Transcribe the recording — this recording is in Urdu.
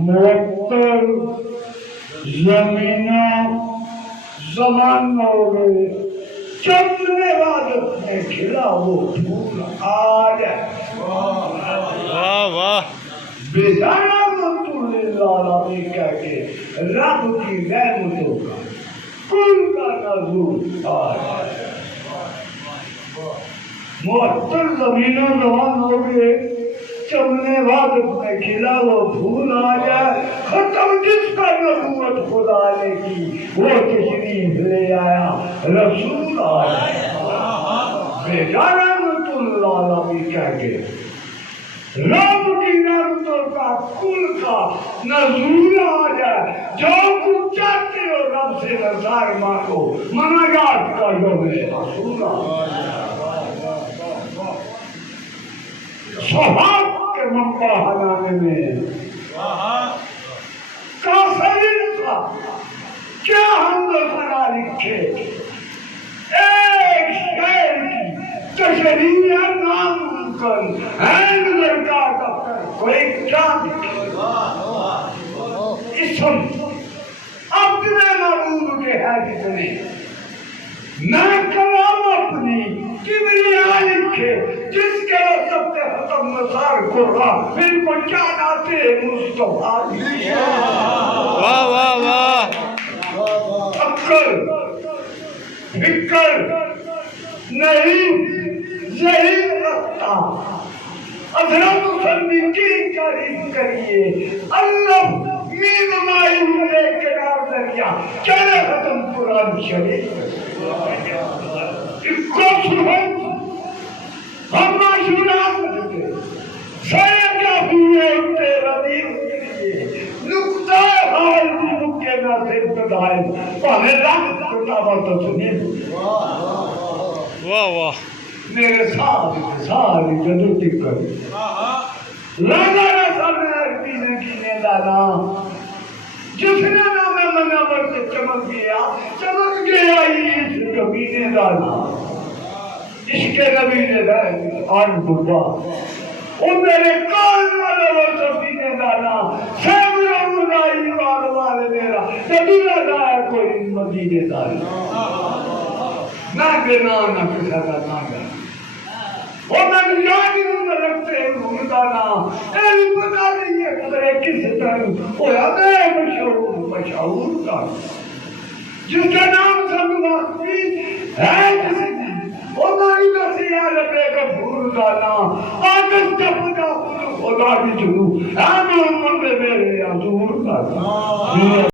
مرتب زمینوں زمانوں میں چندنے وادت میں کھلا وہ پھول آ جائے واہ واہ بیدارہ رحمت اللہ علیہ کہہ کے رب کی نعمتوں کا کل کا نزول آ جائے معطل زمینوں زمان ہو گئے چمنے وادت میں کھلا وہ پھول آ جائے ختم جس کا نبوت خدا نے کی وہ تشریف لے آیا رسول آیا بیچارہ رحمت اللہ علیہ کہہ کے رب کی نعمتوں کا کل کا نزول آ جائے جو کچھ چاہتے ہو رب سے نظار مانگو مناجات کر دو میرے رسول آیا صحاب کے منبع حلانے میں کافرین کا کیا حمد و ثنا لکھے ایک شہر کی تشریح ناممکن ہینگ لڑکا دفتر کوئی کیا لکھے اسم اپنے معبود کے حیثیت نے نہ کلام اپنی کبریا لکھے جس کے سب سے ختم نثار قرآن ان کو کیا ناتے مصطفیٰ واہ واہ واہ عقل فکر نہیں ذہن رکھتا حضرت صدیقی تعریف کریے اللہ میم مائی ہوئے کنار دریا چلے ختم قرآن شریف اس کو سنو ہم معشورات کرتے سارے کیا ہوئے تیرا دین نکتہ حال بھی مکے نہ سے ابتدائے پہلے لکھ کتابہ تو سنیے واہ واہ میرے ساری جدوتی کری لانا رسا میں پینے کینے لانا جس نے نام منور سے چمک گیا اس کبینے لانا عشق نبی نے دائے آن بڑھا او میرے کان والا وہ سفینے دانا سیمرا مدائی والے میرا جدیلہ دائے کوئی مدینے دانا نہ گنا نہ کسا کا نہ گنا وہ میں یاد میں رکھتے ہیں مدانا ایلی پتا نہیں ہے قدرے کس طرح وہ یاد ہے مشہور کا جس کے نام سے مواقعی ہے جسے خدای نسیہ لبے کا بھول دانا آگز جب خدا بھی جنو اے محمد میرے حضور کا